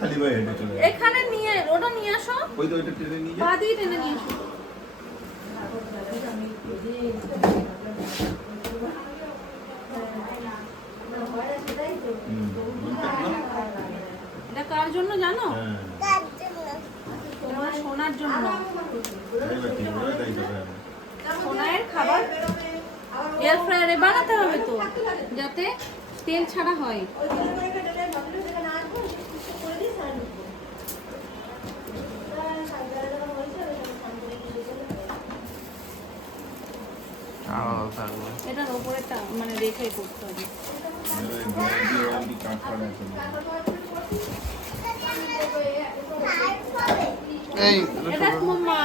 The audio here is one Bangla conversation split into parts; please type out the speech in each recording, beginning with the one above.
খালি ভাই হেঁটে চলে এখানে নিয়ে ওটা নিয়ে আসো, ওই তো ওইটা টেনে নিয়ে পা দিয়ে টেনে নিয়ে আসো। এটা কার জন্য জানো? তোমার সোনার জন্য। সোনার খাবার এয়ার ফ্রায়ারে বানাতে হবে তো, যাতে তেল ছাড়া হয়। এটার উপরেটা মানে রেখে করতে হবে। এটা মাম্মা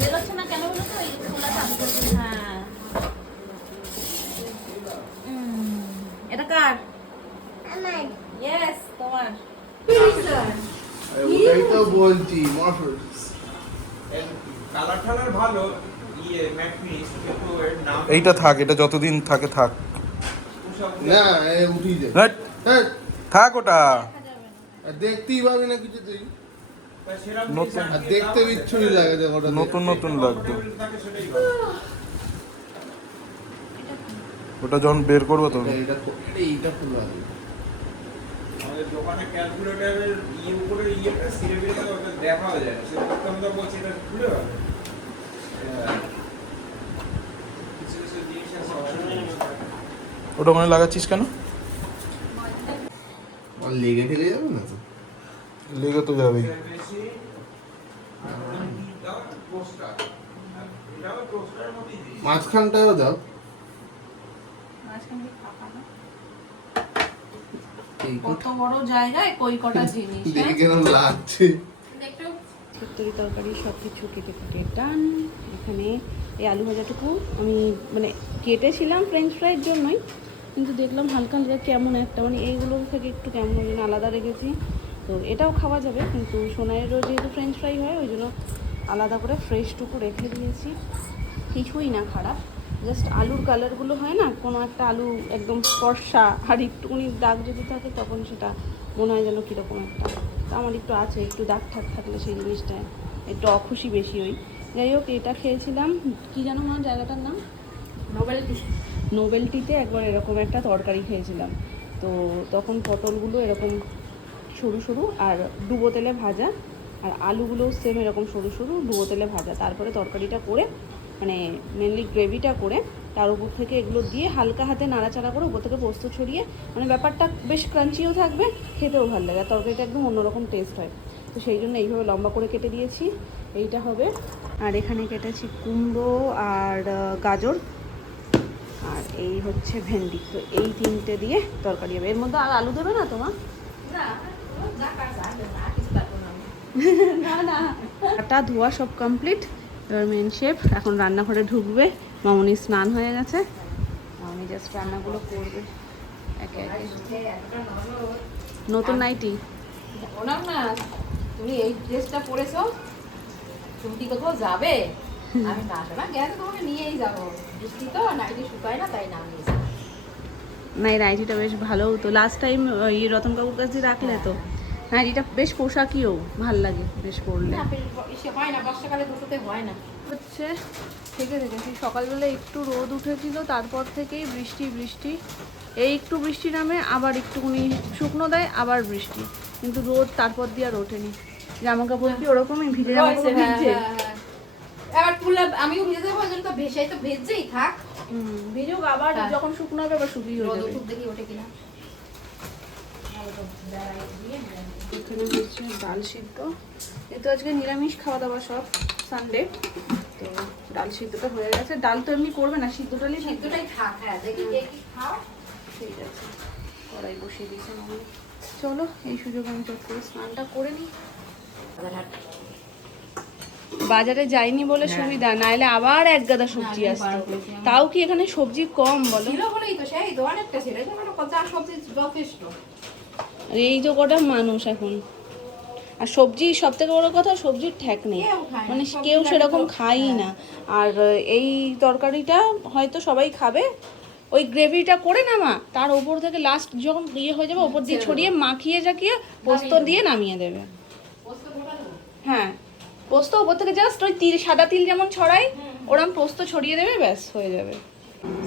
বেরোচ্ছে না কেন বলো তো? এই খোলা থাকবে। হ্যাঁ, এটা কার? আমার। ইয়েস, তোমার। ওটাই তো বলছি মরফিস কালার ঠালার ভালো, ইয়ে ম্যাট ফিনিশ, কিন্তু এর নাম এইটা থাক, এটা যতদিন থাকে থাক। না এ উঠি যায় হ্যাট, হ্যাঁ থাক ওটা। দেখতেই পাবি না কিছু তুই নতুন আর দেখতে বিচ্ছুরি লাগে যে ওটা নতুন নতুন লাগতো। ওটা যখন বের করবো তো এইটা খুব ভালো আমাদের দোকানে ক্যালকুলেটরের উপরে ইয়েটা সিরে বের করে ওটা দেখা যায়, সে আমরা বলছি এটা খুলে হবে। কিছু কিছু জিনিস আছে অসুবিধা। ওটা ওখানে লাগাচ্ছিস কেন? আর লেগে ঠেলে যাবে না তো লেগে তো যাবেই। মাঝখানটাও দাও কত বড় জায়গায় কই কটা জিনিস। দেখে কেমন লাগছে তরকারি সব কিছু কেটে কেটে ডান। এখানে এই আলু ভাজাটুকু আমি মানে কেটেছিলাম ফ্রেঞ্চ ফ্রাইয়ের জন্যই, কিন্তু দেখলাম হালকা হালকা কেমন একটা মানে এইগুলোর থেকে একটু কেমন ওই জন্য আলাদা রেখেছি। তো এটাও খাওয়া যাবে, কিন্তু সোনাইয়েরও যেহেতু ফ্রেঞ্চ ফ্রাই হয় ওই জন্য আলাদা করে ফ্রেশটুকু রেখে দিয়েছি। কিছুই না খারাপ, জাস্ট আলুর কালারগুলো হয় না, কোনো একটা আলু একদম ফর্সা আর একটুখানি দাগ যদি থাকে তখন সেটা মনে হয় যেন কীরকম একটা। তো আমার একটু আছে, একটু দাগ ঠাক থাকলে সেই জিনিসটায় একটু অখুশি বেশি হই। যাই হোক, এটা খেয়েছিলাম কী যেন আমার জায়গাটার নাম, নোবেলটিতে একবার এরকম একটা তরকারি খেয়েছিলাম। তো তখন পটলগুলো এরকম সরু সরু আর ডুবো তেলে ভাজা, আর আলুগুলোও সেম এরকম সরু সরু ডুবো তেলে ভাজা, তারপরে তরকারিটা করে মানে মেনলি গ্রেভিটা করে তার উপর থেকে এগুলো দিয়ে হালকা হাতে নাড়াচাড়া করে উপর থেকে পোস্ত ছড়িয়ে, মানে ব্যাপারটা বেশ ক্রাঞ্চিও থাকবে, খেতেও ভালো লাগে, আর তরকারিটা একদম অন্যরকম টেস্ট হয়। তো সেই জন্য এইভাবে লম্বা করে কেটে দিয়েছি, এইটা হবে। আর এখানে কেটেছি কুমড়ো আর গাজর, আর এই হচ্ছে ভেন্ডি। তো এই তিনটে দিয়ে তরকারি হবে। এর মধ্যে আর আলু দেবে না তোমার? না না, আটা ধোয়া সব কমপ্লিট। এবার মেন শেফ এখন রান্নাঘরে ঢুকবে। মামনি স্নান হয়ে গেছে, মামনি জাস্ট রান্নাগুলো করবে একে একে। নতুন নাইটি ওনার না, তুমি এই ড্রেসটা পরেছো, তুমি কি কোথাও যাবে? আমি না আসো না, গেলে তোমাকে নিয়েই যাবো। বৃষ্টি তো নাইটি শুকায় না, তাই না নিয়ে যাবো। না, এই নাইটিটা বেশ ভালো হতো। লাস্ট টাইম এই রতন কাকুর কাছে রাখলে তো নাইটিটা বেশ পোশাকিও ভাল লাগে বেশ পরলে। সে হয় না, বর্ষাকালে দুটোতে হয় না। হচ্ছে থেকে সেই সকালবেলা একটু রোদ উঠেছিল, তারপর থেকেই বৃষ্টি বৃষ্টি। এই একটু বৃষ্টি নামে আবার একটুখানি শুকনো দেয়, আবার বৃষ্টি, কিন্তু রোদ তারপর দিয়ে আর ওঠেনি। জামা কাপড় কি ওরকমই ভিজে জামা কাপড় ভিজছে? এবার তুলে আমিও ভিজে দেবো, ওই জন্য তো ভেসাই তো ভেজেই থাক। ভিজুক, আবার যখন শুকনো হবে আবার শুকিয়ে রোদ যাবে। উঠুক, দেখি ওঠে কিনা। এখানে হচ্ছে ডাল সিদ্ধ। এই তো আজকে নিরামিষ খাওয়া দাওয়া, সব সানডে। তো ডাল সিদ্ধটা হয়ে গেছে। ডাল তো এমনি করবে না, সিদ্ধ ডালই সিদ্ধটাই। সিদ্ধটাই থাক, হ্যাঁ দেখি কে কি খাও। ঠিক আছে, কড়াই বসিয়ে দিয়েছে মামনি। চলো এই সুযোগে আমি চট করে স্নানটা করে নিই। বাজারে যাইনি বলে সুবিধা, নাইলে আবার এক গাদা সবজি আসতো। তাও কি এখানে সবজি কম বলো? ছিল বলেই তো, সেই তো অনেকটা ছিল, যা সবজি যথেষ্ট। আর এই যে কটা মানুষ এখন, আর সবজি সব থেকে বড় কথা, সবজির ঠেক নেই, কেউ খায় না, মানে সবজি কেউ লাগলে সেরকম তো- খায়ই না। আর এই তরকারিটা হয়তো সবাই খাবে, ওই গ্রেভিটা করে না মা, তার ওপর থেকে লাস্ট যখন ইয়ে হয়ে যাবে ওপর দিয়ে ছড়িয়ে মাখিয়ে জাকিয়ে পোস্ত দিয়ে নামিয়ে দেবে। পোস্ত কোটা দেবো? হ্যাঁ, পোস্ত ওপর থেকে জাস্ট ওই তিল, সাদা তিল যেমন ছড়াই ওরম পোস্ত ছড়িয়ে দেবে, ব্যাস হয়ে যাবে।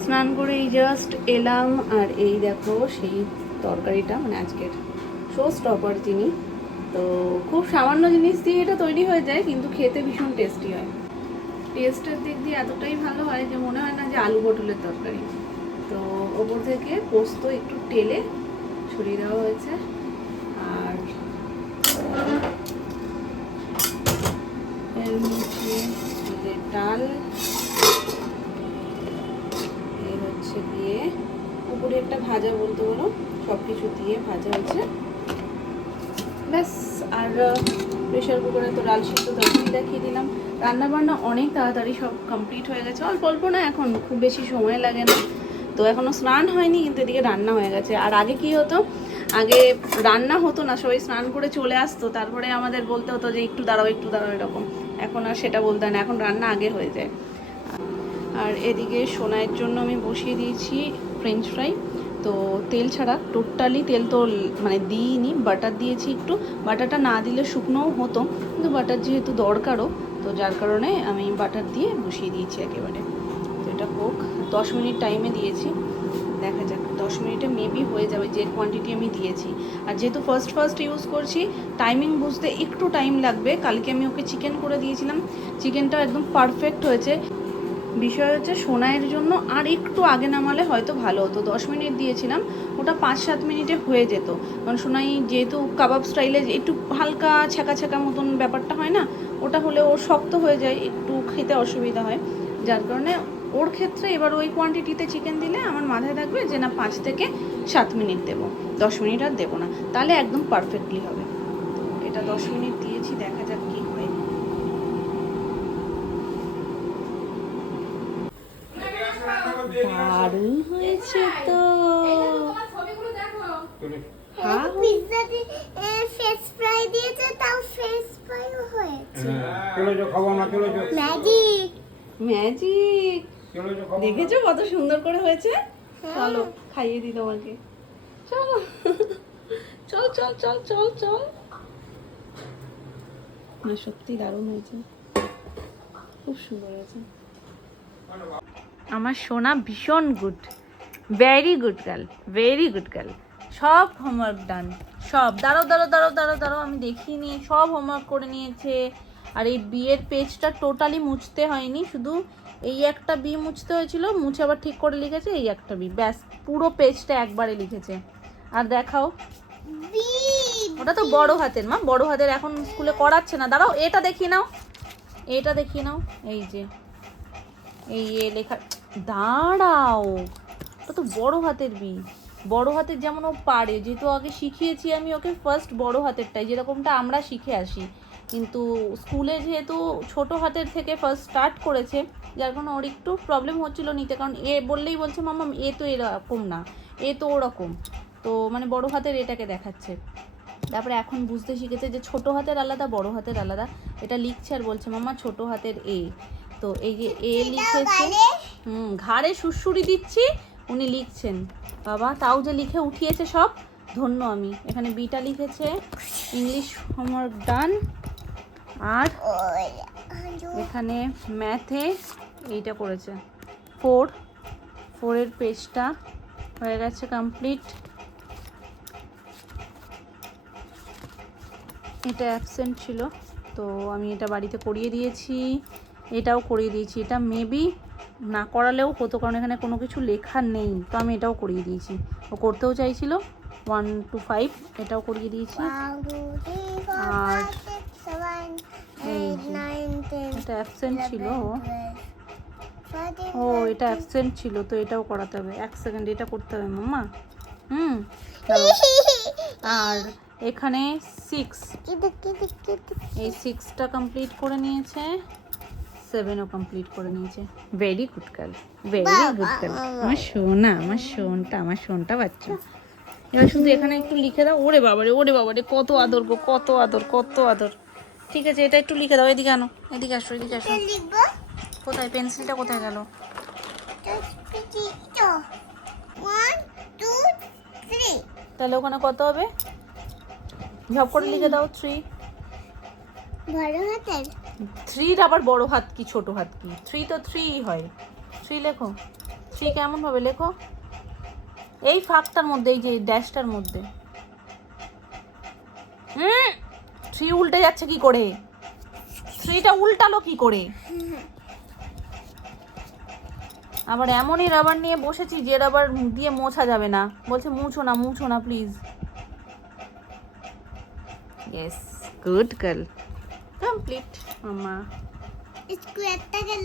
স্নান করে এই জাস্ট এলাম, আর এই দেখো সেই তরকারিটা, মানে আজকের শো স্টপার চিনি। তো খুব সামান্য জিনিস দিয়ে এটা তৈরি হয়ে যায়, কিন্তু খেতে ভীষণ টেস্টি হয়। টেস্টের দিক দিয়ে এতটাই ভালো হয় যে মনে হয় না যে আলু পটলের তরকারি। তো ওপর থেকে পোস্ত একটু টেলে ছড়িয়ে দেওয়া হয়েছে, আর এর মধ্যে যে ডাল, এই হচ্ছে গিয়ে উপরে একটা ভাজা বলতে পারো, সব কিছু দিয়ে ভাজা হয়েছে ব্যাস। আর প্রেশার কুকারে তো ডাল সিদ্ধ তরকারি দেখিয়ে দিলাম। রান্না বান্না অনেক তাড়াতাড়ি সব কমপ্লিট হয়ে গেছে, অল্প অল্প না, এখন খুব বেশি সময় লাগে না। তো এখনও স্নান হয়নি, কিন্তু এদিকে রান্না হয়ে গেছে। আর আগে কি হতো, আগে রান্না হতো না, সবাই স্নান করে চলে আসতো, তারপরে আমাদের বলতে হতো যে একটু দাঁড়াও একটু দাঁড়াও এরকম। এখন আর সেটা বলতে হয় না, এখন রান্না আগে হয়ে যায়। আর এদিকে সোনাইয়ের জন্য আমি বসিয়ে দিয়েছি ফ্রেঞ্চ ফ্রাই। তো তেল ছাড়া, টোটালি তেল তো মানে দিইনি, বাটার দিয়েছি একটু। বাটারটা না দিলে শুকনোও হতো, কিন্তু বাটার যেহেতু দরকারও, তো যার কারণে আমি বাটার দিয়ে বসিয়ে দিয়েছি একেবারে। তো এটা হোক, 10 মিনিট টাইমে দিয়েছি, দেখা যাক 10 মিনিটে মেবি হয়ে যাবে যে কোয়ান্টিটি আমি দিয়েছি। আর যেহেতু ফার্স্ট ইউজ করছি, টাইমিং বুঝতে একটু টাইম লাগবে। কালকে আমি ওকে চিকেন করে দিয়েছিলাম, চিকেনটা একদম পারফেক্ট হয়েছে। বিষয় হচ্ছে সোনাইয়ের জন্য আর একটু আগে নামালে হয়তো ভালো হতো। 10 মিনিট দিয়েছিলাম, ওটা 5-7 মিনিটে হয়ে যেত। কারণ সোনাই যেহেতু কাবাব স্টাইলে একটু হালকা ছ্যাঁকা ছ্যাঁকা মতন ব্যাপারটা হয় না, ওটা হলে ওর শক্ত হয়ে যায়, একটু খেতে অসুবিধা হয়। যার কারণে ওর ক্ষেত্রে এবার ওই কোয়ান্টিটিতে চিকেন দিলে আমার মাথায় থাকবে যে না 5 থেকে 7 মিনিট দেবো, 10 মিনিট আর দেবো না, তাহলে একদম পারফেক্টলি হবে। তো এটা 10 মিনিট দিয়েছি, দেখা যাক কী হয়। দারুণ হয়েছে তো। তোমার ছবিগুলো দেখো। হ্যাঁ, পিৎজাতে ফ্রেঞ্চ ফ্রাই দিয়েছে, তাও ফ্রেঞ্চ ফ্রাইও হয়েছে। চলো যে খাবো আমরা, চলো যে ম্যাজিক। ম্যাজিক, চলো যে খাবো। দেখেছো কত সুন্দর করে হয়েছে? চলো খাইয়ে দিই তোমাকে, চলো চল চল চল চল চল। না সত্যি দারুণ হয়েছে, খুব সুন্দর হয়েছে। আমার সোনা ভীষণ good, very good girl, very good girl. সব হোমওয়ার্ক ডান, সব। দাঁড়াও দাঁড়াও দাঁড়াও দাঁড়াও দাঁড়াও, আমি দেখিনি, সব হোমওয়ার্ক করে নিয়েছে। আর এই বিয়ের পেজটা টোটালি মুছতে হয়নি, শুধু এই একটা বি মুছতে হয়েছিল, মুছে আবার ঠিক করে লিখেছে এই একটা বি, ব্যাস পুরো পেজটা একবারে লিখেছে। আর দেখাও, ওটা তো বড় হাতের মা, বড় হাতের এখন স্কুলে করাচ্ছে না। দাঁড়াও এটা দেখিয়ে নাও, এটা দেখিয়ে নাও, এই যে এই লেখা, দাঁড়াও, ওটা তো বড় হাতের বি। বড় হাতের যেমন ও পারে, যেহেতু আগে শিখিয়েছি আমি ওকে ফার্স্ট বড় হাতেরটাই, যেরকমটা আমরা শিখে আসি, কিন্তু স্কুলে যেহেতু ছোট হাতের থেকে ফার্স্ট স্টার্ট করেছে, যার কারণে ওর একটু প্রবলেম হচ্ছিল নিতে। কারণ এ বললেই বলছে মাম্মা এ তো এরকম না, এ তো ওরকম, তো মানে বড় হাতের এটাকে দেখাচ্ছে। তারপরে এখন বুঝতে শিখেছে যে ছোট হাতের আলাদা, বড় হাতের আলাদা। এটা লিখছে আর বলছে মাম্মা ছোট হাতের এ। তো এই যে এ লিখেছে, ঘাড়ে সুড়সুড়ি দিচ্ছি, উনি লিখছেন। বাবা তাও যে লিখে উঠিয়েছে সব, ধন্য আমি। এখানে বিটা লিখেছে, ইংলিশ হোমওয়ার্ক ডান। আর এখানে ম্যাথে এইটা করেছে 4-4 পেজটা হয়ে গেছে কমপ্লিট। এটা অ্যাবসেন্ট ছিল, তো আমি এটা বাড়িতে করিয়ে দিয়েছি, এটাও করিয়ে দিয়েছি। এটা মেবি না করালেও হতো, কারণ এখানে কোনো কিছু লেখা নেই, তো আমি এটাও করিয়ে দিয়েছি। ও করতেও চাইছিল 1 to 5, এটাও করিয়ে দিয়েছি। আর এই যে এটা অ্যাবসেন্ট ছিল, ও এটা অ্যাবসেন্ট ছিল, তো এটাও করাতে হবে। 1 সেকেন্ড, এটা করতে হবে মাম্মা। আর এখানে 6, এই 6টা কমপ্লিট করে নিয়েছে, 7ও কমপ্লিট করে নিয়েছে। Very good girl, very good girl. আমার সোনা, আমার সোনটা, আমার সোনটা বাচ্চা। এবার শুধু এখানে একটু লিখে দাও। ওরে বাবারে কত আদর গো, কত আদর, কত আদর। ঠিক আছে, এটা একটু লিখে দাও। এদিকে আনো, এদিকে আসো, এদিকে আসো। লিখবো কোথায় পেন্সিলটা, কোথায় গেল? তো 1 2 3 তাহলে ওখানে কত হবে? ঝপ করে লিখে দাও 3। বড় হাতের 3 আবার বড় হাত কি ছোট হাত কি? 3 তো 3 হয়। 3 লেখো। 3 কেমন ভাবে লেখো? এই ফাঁকটার মধ্যে, এই যে ড্যাশটার মধ্যে। 3 উল্টে যাচ্ছে কি করে? 3টা উল্টালো কি করে? আবার এমনই রাবার নিয়ে বসেছি যে রাবার দিয়ে মোছা যাবে না। বলছে মুছো না please. Yes, good girl, complete মামা। স্কোয়ারটাকে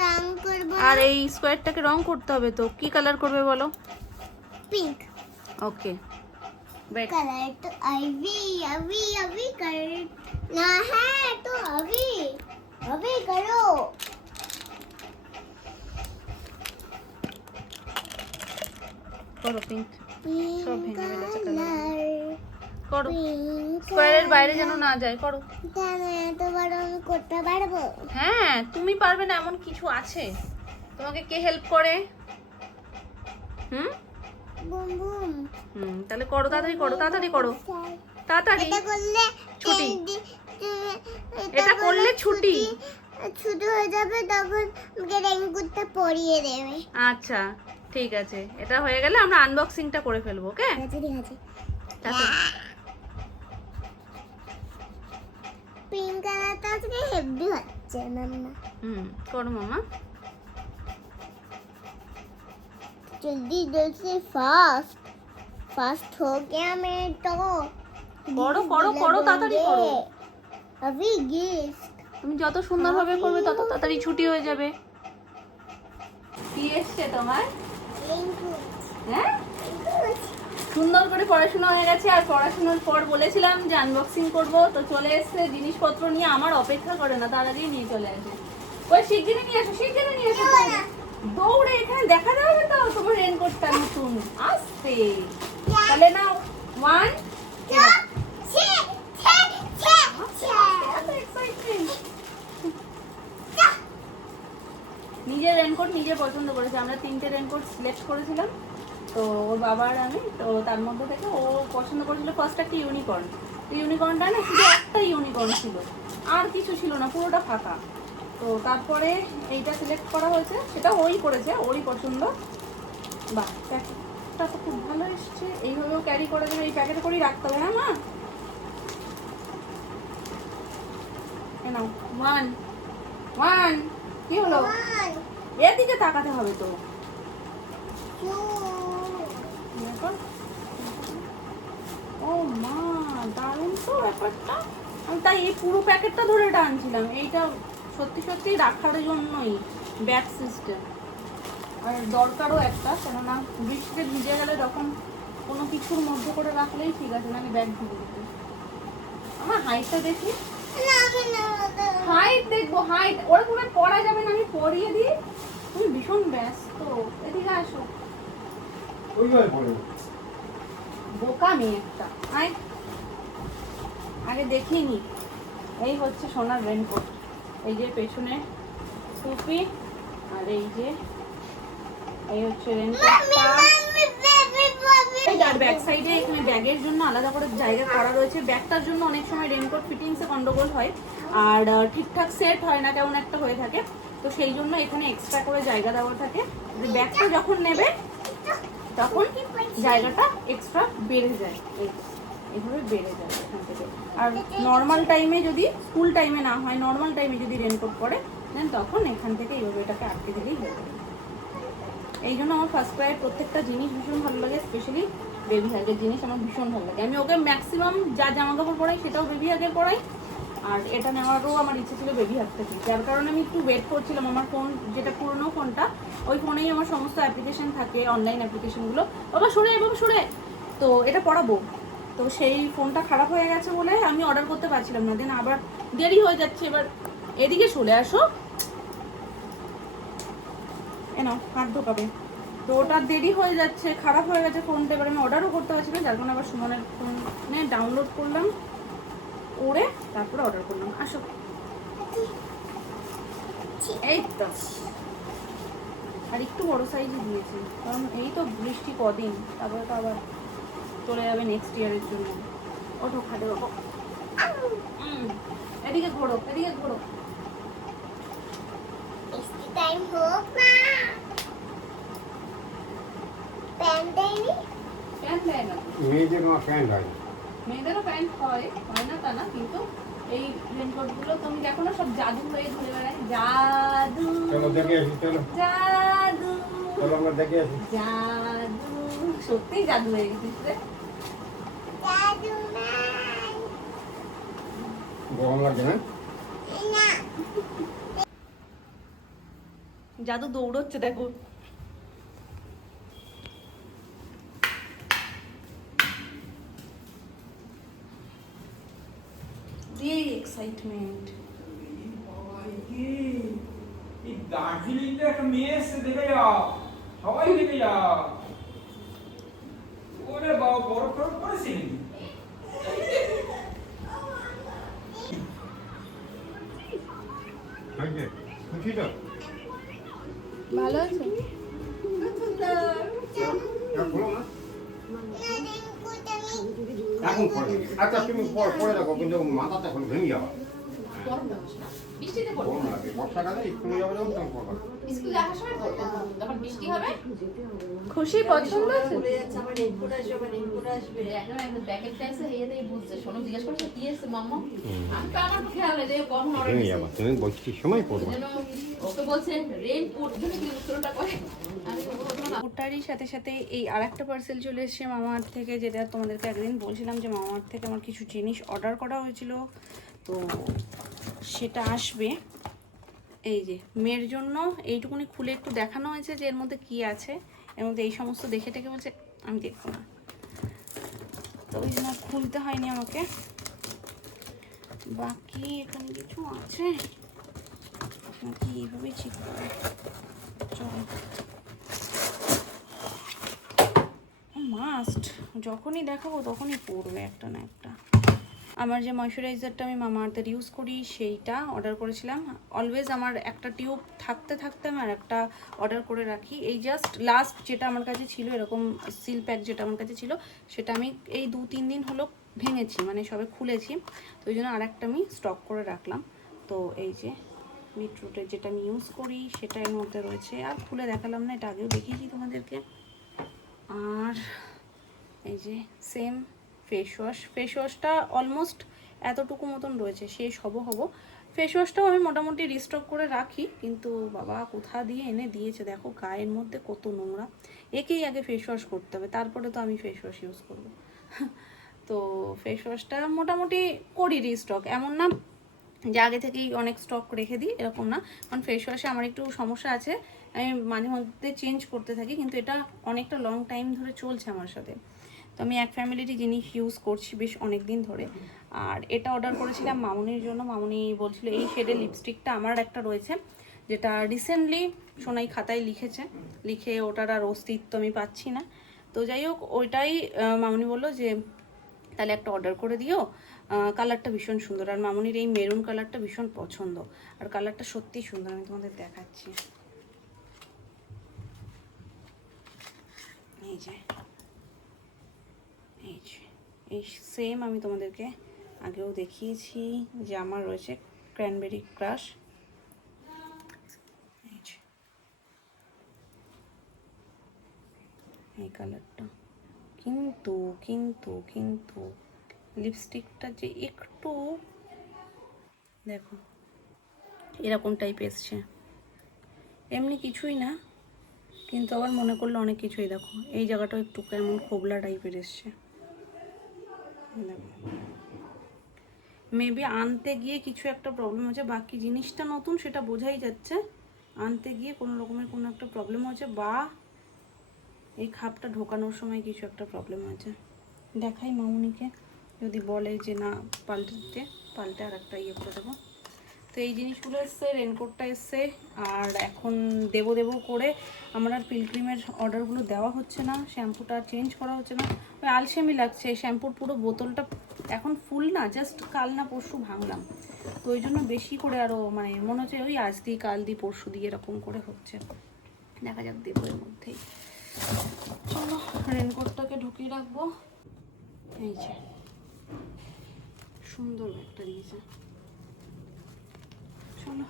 রং করব আর এই স্কোয়ারটাকে রং করতে হবে তো। কি কালার করবে বলো? পিঙ্ক ওকে, বেট। कलर तो अभी कर ना है तो अभी करो করো পিঙ্ক। সব ভেঙে ফেলেছে कलर করো। पिंक স্কোয়ারের বাইরে যেন না যায়, করো। তাহলে তো বড় আমি করতে পারবো হ্যাঁ, তুমি পারবে না এমন কিছু আছে? তোমাকে কে হেল্প করে? বুম বুম তাহলে করো, তাড়াতাড়ি করো, তাড়াতাড়ি করো, তাড়াতাড়ি। এটা করলে ছুটি। ক্যান্ডি এটা করলে ছুটি। ছুটি হয়ে যাবে, তখন আমাকে রেইনকোটটা পরিয়ে দেবে। আচ্ছা ঠিক আছে, এটা হয়ে গেলে আমরা আনবক্সিংটা করে ফেলবো। ওকে, ঠিক আছে তাড়াতাড়ি। পিঙ্ক কালারটা আজকে হেভি হচ্ছে মাম্মা। করো মামা। जल्दी जल्दी फास्ट हो गया मैं तो করো করো করো, তাড়াতাড়ি করো। अभी गिफ्ट তুমি যত সুন্দরভাবে করবে তত তাড়াতাড়ি ছুটি হয়ে যাবে। কি এসছে তোমার? হ্যাঁ, সুন্দর করে পড়াশোনা হয়ে গেছে। আর পড়াশোনার পর বলেছিলাম যে আনবক্সিং করব, তো চলে এসেছে। জিনিসপত্র নিয়ে আমার অপেক্ষা করে না, তার আগেই নিয়ে চলে আসে। ওই শিগগিরই নিয়ে আসো, শিগগিরই নিয়ে আসো। দৌড়ে এখানে দেখা যাবে তো তোমার রেনকোটটা নতুন আসছে। তাহলে নাও 1 নিজের রেনকোট নিজে পছন্দ করেছে। আমরা 3টে রেনকোট সিলেক্ট করেছিলাম, তো ওর বাবা আর আমি। তো তার মধ্যে থেকে ও পছন্দ করেছিল ফার্স্ট একটা ইউনিকর্ন। ইউনিকর্নটা না, শুধু একটা ইউনিকর্ন ছিল, আর কিছু ছিল না, পুরোটা ফাঁকা। তো তারপরে এইটা সিলেক্ট করা হয়েছে, সেটা ওই করেছে, ওরই পছন্দ। বাহ, প্যাকেটটা তো খুব ভালো এসছে। এইভাবেও ক্যারি করে দেবে, এই প্যাকেটে করেই রাখতে হবে। হ্যাঁ মা, নাও 1 কি হলো? এদিকে তাকাতে হবে তো। ও মা, দারুণ তো ব্যাপারটা। আমি তাই এই পুরো প্যাকেটটা ধরে টানছিলাম। এইটা সত্যি সত্যি রাখার জন্যই ব্যাগ সিস্টেম। আর দরকারও একটা, কেননা বৃষ্টিতে ভিজে গেলে তখন কোনো কিছুর মধ্যে করে রাখলেই ঠিক আছে, নাকি ব্যাগ ভিজে দিতে। আমার হাইটটা দেখি, হাইট দেখবো, হাইট। ওরা তোমার পড়া যাবে না, আমি পরিয়ে দিই। তুমি ভীষণ ব্যস্ত, এদিকে আসো। বোকা মেয়ে একটা। আগে দেখিয়ে নি। এই হচ্ছে সোনার রেনকোট। এই যে পেছনে টুপি, আর এই হচ্ছে রেনকোটটা। আর ব্যাক সাইডে এখানে ব্যাগের জন্য আলাদা করে জায়গা করা রয়েছে। ব্যাগটার জন্য অনেক সময় রেনকোট ফিটিংসে গন্ডগোল হয়, আর ঠিকঠাক সেট হয় না, কেমন একটা হয়ে থাকে। তো সেই জন্য এখানে এক্সট্রা করে জায়গা দেওয়া থাকে। ব্যাগটা যখন নেবে তখন জায়গাটা এক্সট্রা বেড়ে যায়, এইভাবে বেড়ে যায় এখান থেকে। আর নর্মাল টাইমে, যদি স্কুল টাইমে না হয়, নর্মাল টাইমে যদি রেনকোট পরে, দেন তখন এখান থেকে এইভাবে এটাকে আটকে দিলেই হয়ে যাবে। এই জন্য আমার ফার্স্ট ক্রাইয়ের প্রত্যেকটা জিনিস ভীষণ ভালো লাগে, স্পেশালি বেবি হাগের জিনিস আমার ভীষণ ভালো লাগে। আমি ওকে ম্যাক্সিমাম যা জামা কাপড় পরাই সেটাও বেবি হাগের পরাই। আর এটা নেওয়ারও আমার ইচ্ছে ছিল বেবি হাগ থেকে, যার কারণে আমি একটু ওয়েট করছিলাম। আমার ফোন, যেটা পুরনো ফোনটা, ওই ফোনেই আমার সমস্ত অ্যাপ্লিকেশন থাকে, অনলাইন অ্যাপ্লিকেশনগুলো। বাবা সরে, তো এটা পড়াবো। তো সেই ফোনটা খারাপ হয়ে গেছে বলে আমি অর্ডার করতে পারছিলাম না। দেন আবার দেরি হয়ে যাচ্ছে। এবার এদিকে চলে আসো, এ নাও হাত ঢোকাবে। তো ওটার দেরি হয়ে যাচ্ছে, খারাপ হয়ে গেছে ফোনটা, এবার আমি অর্ডারও করতে পারছি না, যার কারণে আবার সুমনের ফোনে ডাউনলোড করলাম, করে তারপরে অর্ডার করলাম। আসো, এই তো আর একটু বড় সাইজই দিয়েছি, কারণ এই তো বৃষ্টি কদিন, তারপরে তো আবার চলে যাবে নেক্সট ইয়ারের জন্য। ওঠো খাটে ওঠো, এদিকে ঘোরো, এদিকে ঘোরো। মিষ্টি টাইম হোক না। প্যান্ট দেয়নি? প্যান্ট দেয় না, মেয়েদের আমার প্যান্ট হয় না। মেয়েদেরও প্যান্ট হয়, হয় না তা না, কিন্তু এই রেনকোটগুলো তুমি দেখো না সব জাদু হয়ে ঘুরে বেড়ায়, জাদু চলো দেখে আসি, চলো জাদু চলো আমরা দেখে আসি। জাদু, সত্যিই জাদু হয়ে গেছিস রে। জাদু নাই। গরম লাগছে না? না। জাদু দৌড়চ্ছে দেখো। দিয়ে এক্সাইটমেন্ট। এই দার্জিলিংটা একটা মেয়ে এসছে, দেখে যাও, সবাই দেখে যাও। ওরে বাবা, বরফ টরফ পড়েছে নাকি? হয়েছে? খুশি তো? ভালো আছে? খোলো না। না রেনকোট আমি এখন পরে আচ্ছা তুমি পরে রাখো, কিন্তু মাথাটা এখন ভেঙে যাবে। গরম লাগছে না, বৃষ্টিতে পড়বে। গরম লাগে, বর্ষাকালে স্কুলে যাবে যখন তখন পরবা। স্কুলে আসার সময় পড়বে, যখন বৃষ্টি হবে খুশি পছন্দ আছে? একদম একদম প্যাকেটটা এসে ইয়েতেই বুঝছে। শোনো জিজ্ঞেস করছে কি এসছে মাম্মা, আমি তো আমার তো খেয়াল নেই যে কখন অর্ডার ভেঙে দিয়েছে। যাবে, তুমি বৃষ্টির সময় পরবা। যেন ওকে বলছে রেইনকোট, যদি উত্তরটা করে আমি তো বলবো না। ওটারই সাথে সাথে এই আরেকটা পার্সেল চলে এসেছে মামাআর্থ থেকে, যেটা তোমাদেরকে একদিন বলছিলাম যে মামাআর্থ থেকে আমার কিছু জিনিস অর্ডার করা হয়েছিল, তো সেটা আসবে। এই যে মেয়ের জন্য এইটুকুনি খুলে একটু দেখানো হয়েছে যে এর মধ্যে কি আছে, এর মধ্যে এই সমস্ত দেখে টেকে বলছে আমি দেখবো না, তো ওই জন্য খুলতে হয়নি আমাকে। বাকি এখানে কিছু আছে নাকি এইভাবেই ঠিক করে, চলো। মাস্ট যখনই দেখাবো তখনই পড়বে একটা না একটা। আমার যে ময়শ্চারাইজারটা আমি মামাআর্থের ইউজ করি সেইটা অর্ডার করেছিলাম। অলওয়েজ আমার একটা টিউব থাকতে থাকতে আমি আর একটা অর্ডার করে রাখি। এই জাস্ট লাস্ট যেটা আমার কাছে ছিল, এরকম সিল প্যাক যেটা আমার কাছে ছিল, সেটা আমি এই 2-3 দিন হলো ভেঙেছি, মানে সবে খুলেছি, তো ওই জন্য আর একটা আমি স্টক করে রাখলাম। তো এই যে বিটরুটের যেটা আমি ইউজ করি সেটা এর মধ্যে রয়েছে, আর খুলে দেখালাম না, এটা আগেও দেখিয়েছি তোমাদেরকে। আর এই যে সেম ফেস ওয়াশ, ফেস ওয়াশটা অলমোস্ট এতটুকু মতন রয়েছে, শেষ হব। ফেস ওয়াশটাও আমি মোটামুটি রিস্টক করে রাখি, কিন্তু বাবা কোথা দিয়ে এনে দিয়েছে দেখো, গায়ের মধ্যে কত নোংরা। একেই আগে ফেস ওয়াশ করতে হবে, তারপরে তো আমি ফেস ওয়াশ ইউজ করব। তো ফেস ওয়াশটা মোটামুটি করি রিস্টক, এমন না যে আগে থেকেই অনেক স্টক রেখে দিই, এরকম না। কারণ ফেস ওয়াশে আমার একটু সমস্যা আছে, আমি মাঝে মধ্যে চেঞ্জ করতে থাকি, কিন্তু এটা অনেকটা লং টাইম ধরে চলছে আমার সাথে। তো আমি এক ফ্যামিলিরই জিনিস ইউজ করছি বেশ অনেক দিন ধরে। আর এটা অর্ডার করেছিলাম মামুনির জন্য, মামুনি বলছিল এই শেডের লিপস্টিকটা আমার একটা রয়েছে, যেটা রিসেন্টলি সোনাই খাতায় লিখে ওটার আর অস্তিত্ব আমি পাচ্ছি না। তো যাই হোক, ওইটাই মামুনি বললো যে তাহলে একটা অর্ডার করে দিও, কালারটা ভীষণ সুন্দর, আর মামুনির এই মেরুন কালারটা ভীষণ পছন্দ, আর কালারটা সত্যিই সুন্দর, আমি তোমাদের দেখাচ্ছি। এই যে এই সেম আমি তোমাদেরকে আগেও দেখিয়েছি যে আমার রয়েছে ক্র্যানবেরি ক্রাশ, এই কালারটা। কিন্তু লিপস্টিকটা যে একটু দেখো এরকম টাইপ এসছে, এমনি কিছুই না, কিন্তু আবার মনে করলে অনেক কিছুই। দেখো এই জায়গাটাও একটু কেমন খোবলা টাইপের এসছে, মেবি আনতে গিয়ে কিছু একটা প্রবলেম হচ্ছে, বাকি জিনিসটা নতুন সেটা বোঝাই যাচ্ছে, আনতে গিয়ে কোনো রকমের কোনো একটা প্রবলেম হচ্ছে, বা এই খাপটা ঢোকানোর সময় কিছু একটা প্রবলেম হয়েছে। দেখাই মামুনিকে, যদি বলে যে না পাল্টে আর একটা ইয়ে করে দেবো। তো এই জিনিসগুলো এসছে, রেনকোটটা এসছে। আর এখন দেবো করে আমার আর পিলগ্রিমের অর্ডারগুলো দেওয়া হচ্ছে না, শ্যাম্পুটা চেঞ্জ করা হচ্ছে না। ওই আলসেমি লাগছে, শ্যাম্পুর পুরো বোতলটা এখন ফুল না, জাস্ট কাল না পরশু ভাঙলাম, তো ওই জন্য বেশি করে আরও মানে মনে হচ্ছে ওই আজ দিই কাল দিই পরশু দিই এরকম করে হচ্ছে। দেখা যাক দেবো এর মধ্যেই। চলো রেনকোটটাকে ঢুকিয়ে রাখবো। এই যে সুন্দর একটা দিয়েছে, চলো।